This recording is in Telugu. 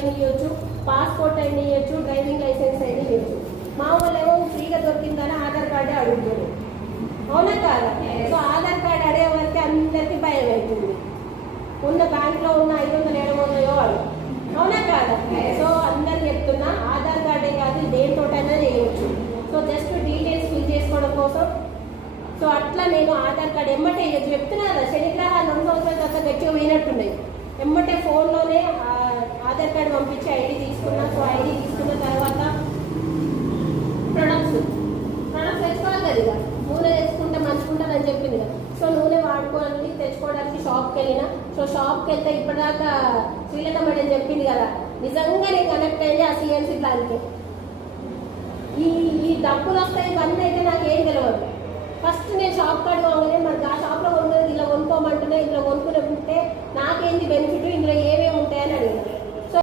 ఇవ్వచ్చు, పాస్పోర్ట్ అయినా ఇవ్వచ్చు, డ్రైవింగ్ లైసెన్స్ అయినా ఇవ్వచ్చు. మా వాళ్ళు ఏమో ఫ్రీగా దొరికిందని ఆధార్ కార్డే అడుగుతారు. అవునా కాదా? సో ఆధార్ కార్డు అడిగే వరకు అందరికీ భయం అవుతుంది. ఉన్న బ్యాంక్లో ఉన్న 500-700 వాళ్ళు. అవునా కాదా? సో అందరు చెప్తున్నా ఆధార్ కార్డే కాదు, దేనితోటైనా చేయవచ్చు. సో జస్ట్ డీటెయిల్స్ ఫిల్ చేసుకోవడం కోసం. సో అట్లా నేను ఆధార్ కార్డు ఎమ్మటే చెప్తున్నా కదా, శనిగ్రహాలు 2 సంవత్సరాల తర్వాత గట్టిగా పోయినట్టున్నాయి. ఎమ్మటే ఫోన్లోనే ఆధార్ కార్డు పంపించి ఐడి తీసుకున్నా. సో ఐడి తీసుకున్న తర్వాత ప్రొడక్ట్స్ తెచ్చుకోవాలి కదా, ఇక నూనె తెచ్చుకుంటే మంచుకుంటుంది అని చెప్పింది కదా. సో నూనె వాడుకోవడానికి తెచ్చుకోవడానికి షాప్కి వెళ్ళిన. సో షాప్కి వెళ్తే ఇప్పటిదాకా శ్రీలత మేడం చెప్పింది కదా, నిజంగా నేను కనెక్ట్ అయ్యి ఆ సిఎన్సీ ప్లాన్కి. ఈ డబ్బులు వస్తాయి ఇవన్నీ అయితే నాకు ఏం తెలియదు. ఫస్ట్ నేను షాప్ కాడుకోగానే మరి ఆ షాప్లో కొనుక్కోలేదు, ఇలా కొనుక్కోమంటున్నా, ఇలా కొనుక్కునే నాకేంది బెనిఫిట్, ఇందులో ఏమి